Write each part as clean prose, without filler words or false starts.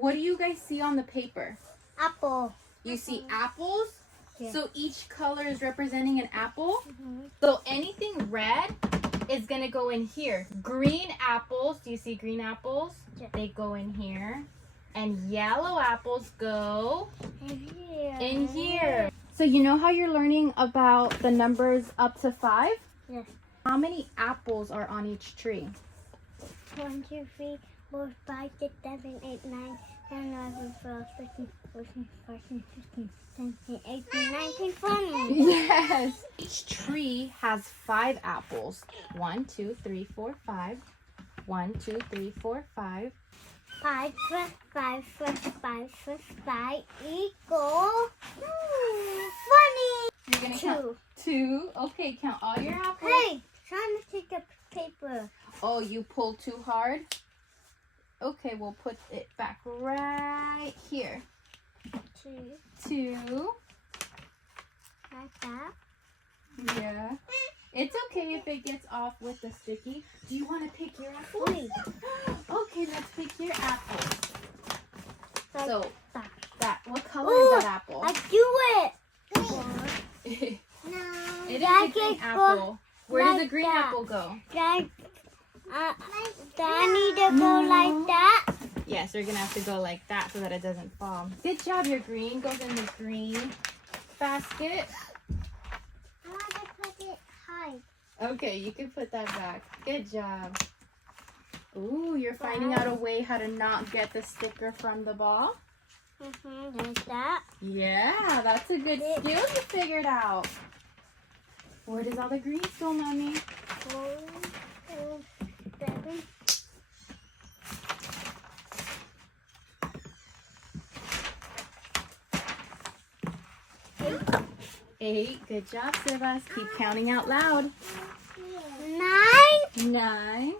what do you guys see on the paper? Apple. You see apples? Yeah. So each color is representing an apple. So anything red is going to go in here. Green apples, do you see green apples? Yeah. They go in here. And yellow apples go in here. So you know how you're learning about the numbers up to 5? Yes. How many apples are on each tree? 1, 2, 3, 4, 5, 6, 7, 8, 9, 10, 11, 12, 13, 14, 15, 16, 17, 18, 19, 20. Yes. Each tree has 5 apples. 1, 2, 3, 4, 5. 1, 2, 3, 4, 5. 5 plus 5 plus 5 plus 5 equal 20. You're gonna count 2. Okay, count all your apples. Hey, trying to take the paper. Oh, you pulled too hard? Okay, we'll put it back right here. 2. Like that. Yeah. It's okay if it gets off with the sticky. Do you want to pick your apple? 3. Okay, let's pick your apple. Like So, that. what color is that apple? I do it. It No. is a green apple. Where does the green that. apple go? I need to go like that. Yes, you're going to have to go like that so that it doesn't fall. Good job. Your green goes in the green basket. I want to put it high. Okay, you can put that back. Good job. Ooh, you're finding out a way how to not get the sticker from the ball. Like that. Yeah, that's a good skill you figured out. Where does all the greens go, Mommy? 4, 7. Eight. Good job, Sivas. Keep counting out loud. 9. 9.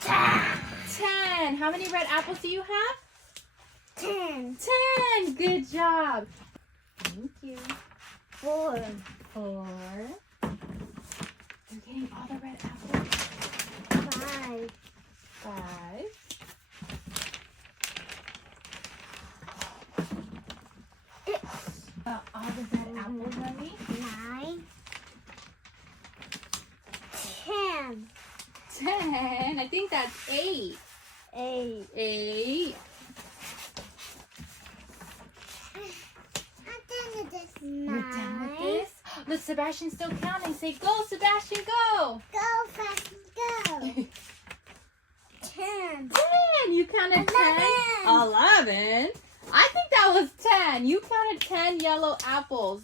10. How many red apples do you have? 10. 10. Good job. Thank you. 4. 4. You're getting all the red apples. 5. 5. 6. All the red apples, Mommy. 9. 10. 10. I think that's 8. 8. 8. I'm done with this. You're done with this? Look, Sebastian's still counting. Say, go, Sebastian, go. Go fast, go. 10. 10. You counted 10. 11. I think that was 10. You counted 10 yellow apples.